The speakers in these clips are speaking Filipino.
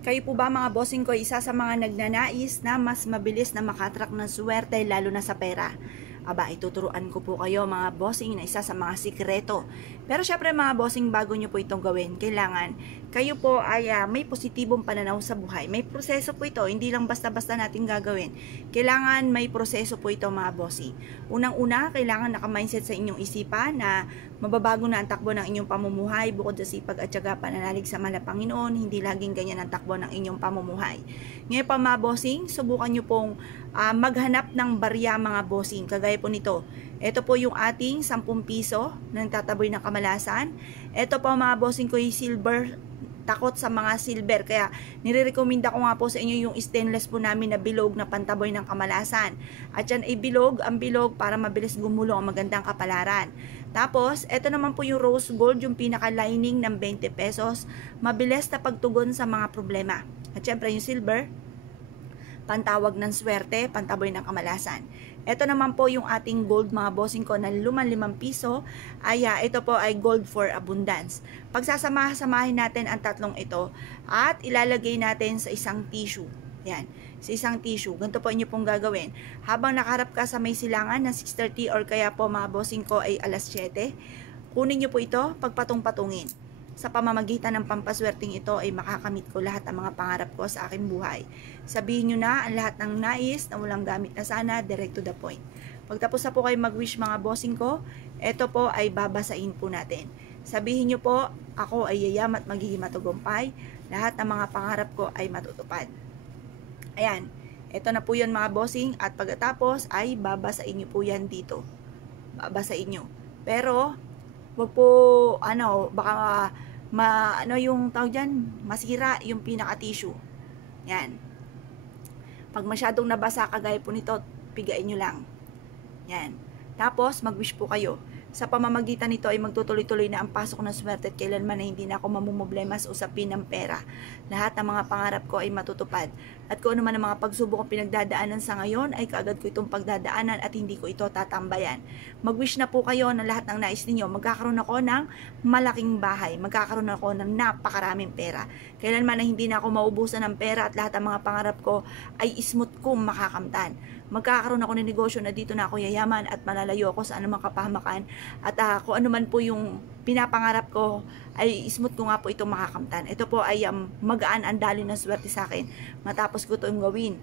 Kayo po ba mga bossing ko, isa sa mga nagnanais na mas mabilis na makatrack ng swerte lalo na sa pera? Aba, ituturuan ko po kayo mga bossing na isa sa mga sikreto. Pero syempre mga bossing, bago nyo po itong gawin, kailangan kayo po ay may positibong pananaw sa buhay. May proseso po ito, hindi lang basta-basta natin gagawin. Kailangan may proseso po ito mga bossing. Unang-una, kailangan naka-mindset sa inyong isipan na mababago na ang takbo ng inyong pamumuhay bukod sa sipag at tiyaga pananalig sa mahal na Panginoon. Hindi laging ganyan ang takbo ng inyong pamumuhay. Ngayon pa mga bossing, subukan nyo pong maghanap ng barya mga bossing. Kagaya po nito. Ito po yung ating 10 piso na nagtataboy ng kamalasan. Ito po mga bossing ko yung silver, takot sa mga silver. Kaya nire-recommenda ko nga po sa inyo yung stainless po namin na bilog na pantaboy ng kamalasan. At yan ay bilog, ang bilog para mabilis gumulong ang magandang kapalaran. Tapos, ito naman po yung rose gold, yung pinaka-lining ng 20 pesos. Mabilis na pagtugon sa mga problema. At syempre yung silver, pantawag ng swerte, pantaboy ng kamalasan. Ito naman po yung ating gold mga bossing ko na 5 piso. Ito po ay gold for abundance. Pagsasama-samahin natin ang tatlong ito at ilalagay natin sa isang tissue. Yan, sa isang tissue. Ganito po inyo pong gagawin. Habang nakaharap ka sa may silangan na 6:30 or kaya po mga bossing ko ay alas 7, kunin nyo po ito, pagpatong-patungin. Sa pamamagitan ng pampaswerteng ito ay makakamit ko lahat ng mga pangarap ko sa aking buhay. Sabihin nyo na ang lahat ng nais na walang gamit na sana, direct to the point. Pagtapos na po kayo mag-wish mga bossing ko, ito po ay babasain po natin. Sabihin nyo po, ako ay yayam at magiging matagumpay. Lahat ng mga pangarap ko ay matutupad. Ayan, ito na po yun mga bossing at pagkatapos ay babasain nyo po yan dito. Babasain nyo. Pero, wag po, baka yung tawag dyan, masira yung pinaka-tissue. Yan. Pag masyadong nabasa kagaya po nito, pigain nyo lang. Yan. Tapos, mag-wish po kayo. Sa pamamagitan nito ay magtutuloy-tuloy na ang pasok ng swerte at kailanman na hindi na ako mamumblema sa usapin ng pera. Lahat ng mga pangarap ko ay matutupad. At kung ano man ang mga pagsubok kong pinagdadaanan sa ngayon ay kaagad ko itong pagdadaanan at hindi ko ito tatambayan. Mag-wish na po kayo na lahat ng nais ninyo. Magkakaroon ako ng malaking bahay. Magkakaroon ako ng napakaraming pera. Kailanman na hindi na ako maubusan ng pera at lahat ng mga pangarap ko ay smooth kong makakamtan. Magkakaroon ako ng negosyo na dito na ako yayaman at malalayo ako sa anumang kapahamakan at kung ano man po yung pinapangarap ko ay smooth ko nga po ito makakamtan. Ito po ay magaan ang daloy ng swerte sa akin matapos ko itong gawin.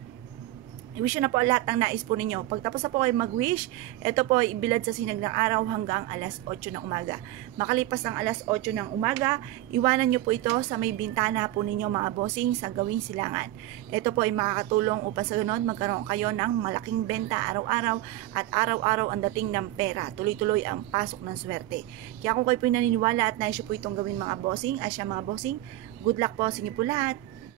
I-wish na po lahat ng nais po ninyo. Pagtapos na po kayo mag-wish, ito po ay ibilad sa sinag ng araw hanggang alas 8 ng umaga. Makalipas ang alas 8 ng umaga, iwanan nyo po ito sa may bintana po ninyo mga bossing sa gawing silangan. Ito po ay makakatulong upang sa ganun magkaroon kayo ng malaking benta araw-araw at araw-araw ang dating ng pera. Tuloy-tuloy ang pasok ng swerte. Kaya kung kayo po naniniwala at nais po itong gawin mga bossing, mga bossing, good luck po sa inyo po lahat.